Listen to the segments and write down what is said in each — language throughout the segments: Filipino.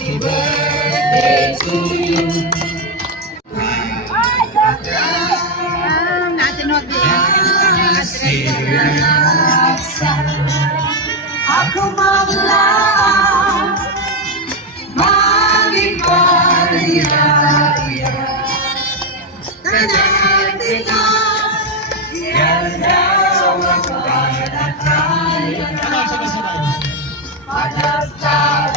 Happy birthday to you. Ako maglaan, magipalaya, nanatigan, yan daw ang palataya. Padakam,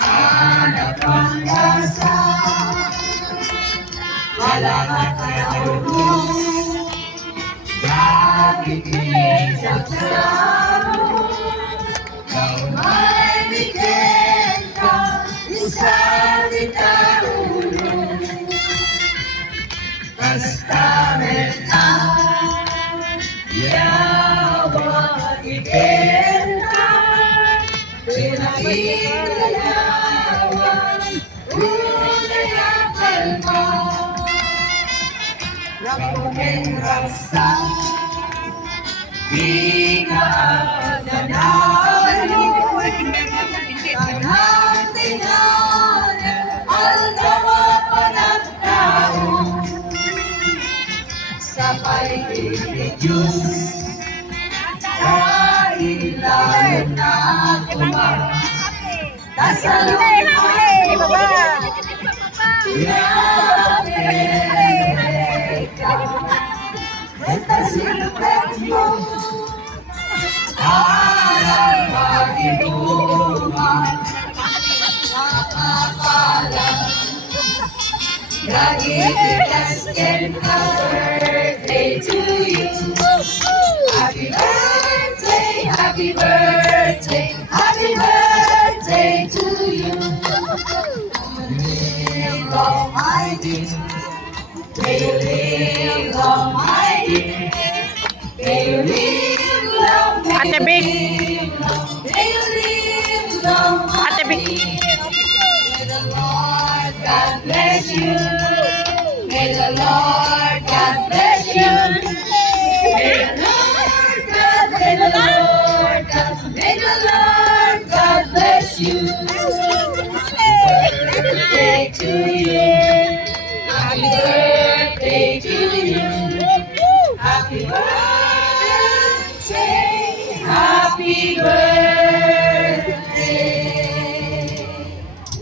anak ang dasal, malahat ay ako, bakit isagsamo, kang may bigyan ka, isang itaulong, basta meta, yawa ibenta, pinakilalawan, unay ang kalma, rapunin rasa, di ka nanalo, kanang tingnan, ang tawa pa ng tao, sa pag-ibig Diyos, sa ilaw na kumar, kasaluhan ko, itasilupet mo, ang pag-ibungan, nakakalang, nag-iigaskin ka, birthday to you. Happy birthday, happy birthday, happy birthday to you. Live long, my dear, may you live long, my dear, may you live long, may you live long, may you live long, my dear. May the Lord God bless you, may the Lord God bless you, may the Lord God, may the Lord God, may the Lord God bless you. Happy birthday to you, happy birthday to you, happy birthday, happy birthday.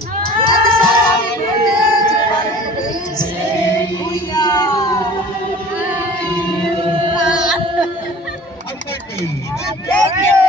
Happy birthday, Kuya. Happy birthday. Thank you.